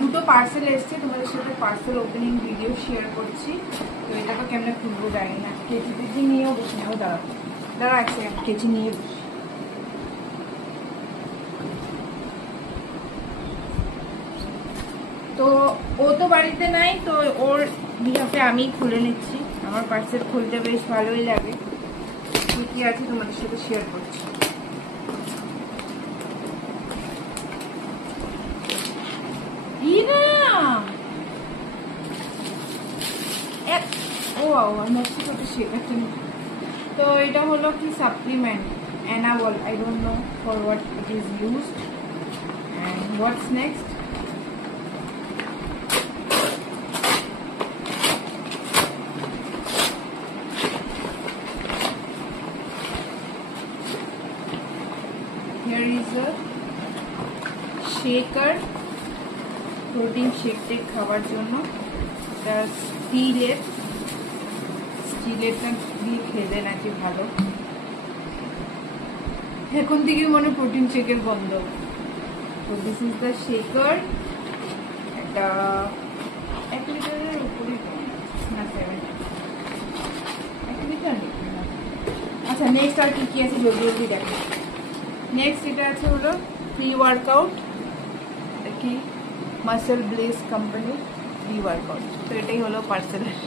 দুটো পার্সেল এসছে, তোমাদের সাথে পার্সেল ওপেনিং ভিডিও শেয়ার করছি। তো এটা তো কেমনে খুলবো জানি না, কেজি নিয়েও বসে নেবো। দাঁড়া আছে কেজি নিয়ে বসে। তো ও তো বাড়িতে নাই, তো ওর বিহাফে আমি খুলে নিচ্ছি। আমার পার্সেল খুলতে বেশ ভালোই লাগে। কি কি আছে তোমাদের সাথে শেয়ার করছি। তো এটা হলো কি supplement Anabol, I don't know for what it is used and what's next. Here is a shaker, protein shake take খাওয়ার জন্য। এটা স্টিলেরটা দিয়ে খেলে নাকি ভালো। এখন থেকে মনে প্রোটিন শেকের গন্ধ। তো দিস ইজ দ্য শেকার। এটা 1 লিটারের উপরে না 7 1 লিটার নেই। আচ্ছা নেক্সট আর কি কি আছে জলদি দেখো। নেক্সট এটা আছে হলো প্রি ওয়ার্কআউট, কি muscle bless company pre workout. তো এটাই হলো পার্সেলের।